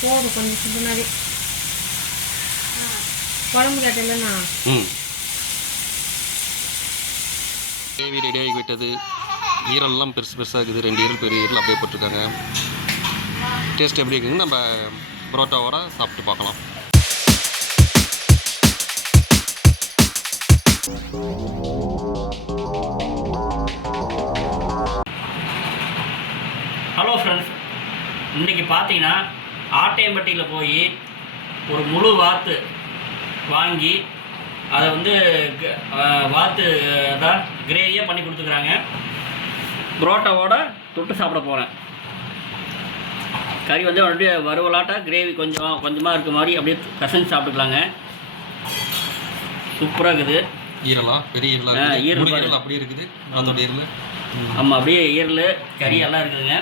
போதும் கொஞ்சம் சுடுனாவே குழம்பு கேட்டேன்னா ம். கிரேவி ரெடி ஆகி விட்டது ஈரல்லாம் பெருசு பெருசாக இருக்குது ரெண்டு ஈரல் பெரிய ஈரல் அப்படியே போட்டிருக்காங்க. டேஸ்ட் எப்படி இருக்குதுன்னு நம்ம புரோட்டாவோட சாப்பிட்டு பார்க்கலாம். ஹலோ ஃப்ரெண்ட்ஸ் இன்றைக்கி பார்த்தீங்கன்னா ஆட்டையம்பட்டியில் போய் ஒரு முழு வாத்து வாங்கி அதை வந்து வாத்து தான் கிரேவியாக பண்ணி கொடுத்துக்குறாங்க. புரோட்டாவோட தொட்டு சாப்பிட போகிறேன் கறி வந்து அப்படியே வறுவலாட்டா கிரேவி கொஞ்சம் கொஞ்சமாக இருக்க மாதிரி அப்படியே கசஞ்சு சாப்பிட்டுக்கலாங்க. சூப்பராக இருக்குது. ஈரலா? பெரிய. ஈரல் அப்படியே இருக்குது. அதோட ஈரல்? ஆமாம் அப்படியே ஈரல் கறி எல்லாம் இருக்குதுங்க.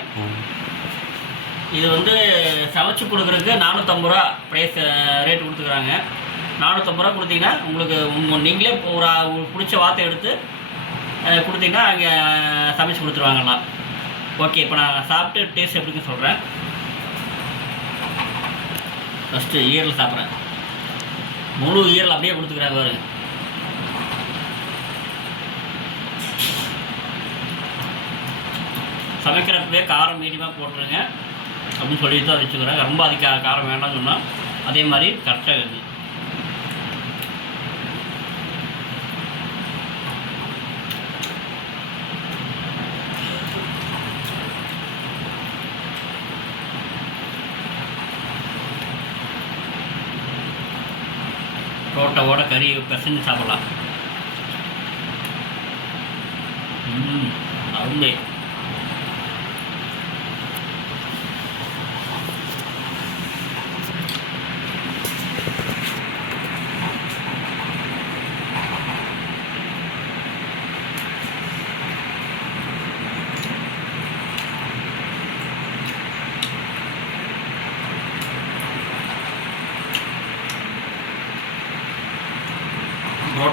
இது வந்து சமைச்சு கொடுக்குறதுக்கு நானூற்றம்பது ரூபா ப்ரைஸ் ரேட் கொடுத்துக்குறாங்க. நானூற்றம்பது ரூபா கொடுத்தீங்கன்னா உங்களுக்கு நீங்களே ஒரு பிடிச்ச வார்த்தை எடுத்து கொடுத்தீங்கன்னா அங்கே சமைச்சு கொடுத்துருவாங்கலாம் ஓகே இப்போ நான் சாப்பிட்டு டேஸ்ட் எப்படின்னு சொல்கிறேன் ஃபஸ்ட்டு ஈரல் சாப்பிட்றேன். முழு ஈரல் அப்படியே கொடுத்துக்குறாங்க பாருங்க. சமைக்கிறப்பவே காரம் மீடியமாக போட்டுருங்க. அப்படின்னு சொல்லிட்டு தான் வச்சுக்கிறேன் ரொம்ப அதுக்கு காரம் வேண்டாம்னு சொன்னால் அதே மாதிரி கரெக்டாக இருக்குது ரோட்டோட கறி பிசைஞ்சு சாப்பிடலாம். ம் அருமை.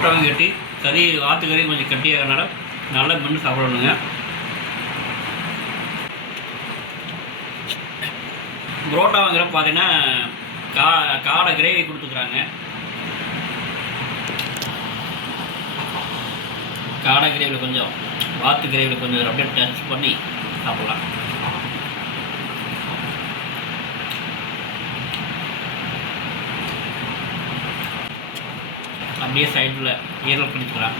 புரோட்டாவும் கட்டி கறி வாத்து கொஞ்சம் கட்டியாகனால நல்லா மென்று சாப்பிடணுங்க. புரோட்டா வாங்குற பார்த்தீங்கன்னா கா காடை கிரேவி கொடுத்துக்குறாங்க. காடை கிரேவியில் கொஞ்சம் வாத்து கிரேவியில் கொஞ்சம் அப்படியே டச் பண்ணி சாப்பிட்லாம். அப்படியே சைடில் ஈரல் பிடிச்சிக்கலாம்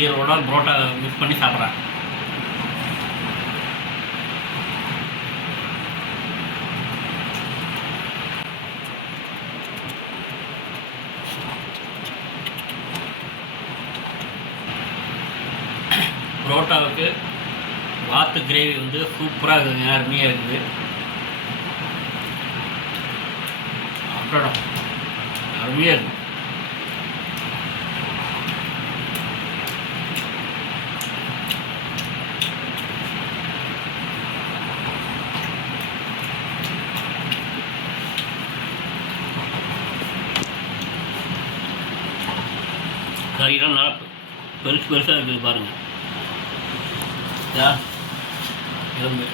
ஈரோட புரோட்டா மிக்ஸ் பண்ணி சாப்பிட்றேன். புரோட்டாவுக்கு வாத்து கிரேவி வந்து சூப்பராக இருக்குது அருமையாக இருக்குது. அப்புறம் அருமையாக இருக்குது கறியெல்லாம் நல்லா பெருசு பெருசாக இருக்குது பாருங்கள் யா எலும்பு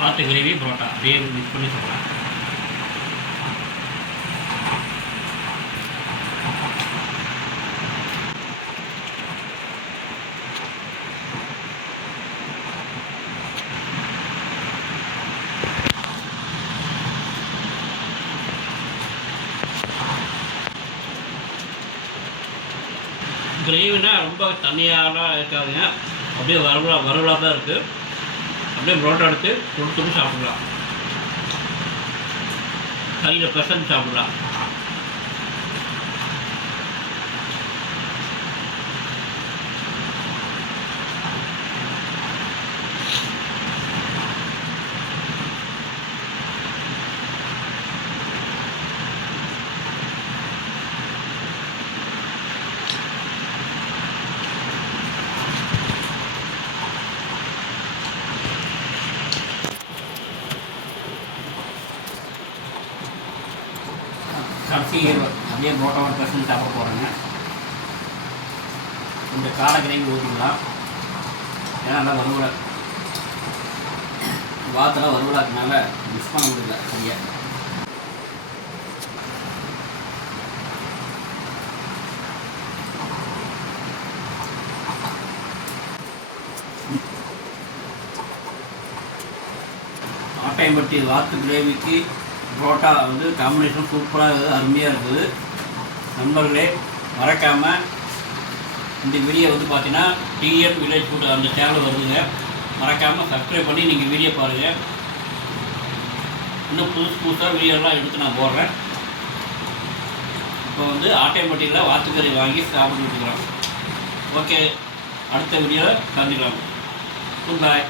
வாத்து கிரேவி புரோட்டா அப்படியே மிக்ஸ் பண்ணி சாப்பிடலாம் கிரேவினா ரொம்ப தண்ணியாலாம் இருக்காதுங்க. அப்படியே வரவலா வறுவலாக தான் இருக்குது அப்படியே புரோட்டா எடுத்து கொடுத்துட்டு சாப்பிடலாம். கையில் பெசன்ட் சாப்பிடலாம். கடைசி அப்படியே புரோட்டாவோட பசங்க சாப்பிட போகிறாங்க இந்த காடை ஊற்றிக்கலாம் ஏன்னா நல்லா வறுவலை வாத்தெல்லாம் வறுவலாக்குனால மிஸ் பண்ண முடியல சரியா. ஆட்டையம்பட்டி வாத்து கிரேவிக்கு புரோட்டா வந்து காம்பினேஷன் சூப்பராக இருக்குது. அருமையாக இருக்குது. நண்பர்களே மறக்காமல் இந்த வீடியோ வந்து பார்த்தீங்கன்னா டிஎன் வில்லேஜ் ஃபுட் அந்த சேனல் வருதுங்க. மறக்காமல் சப்ஸ்கிரைப் பண்ணி நீங்கள் வீடியோ பாருங்கள் இன்னும் புதுசு புதுசாக வீடியோலாம் எடுத்து நான் போடுறேன். இப்போ வந்து ஆட்டோமேட்டிக்கில் வாத்துக்கறி வாங்கி சாப்பிட்டுருக்குறோம் ஓகே அடுத்த வீடியோவில் சந்திக்கலாம். குட் பாய்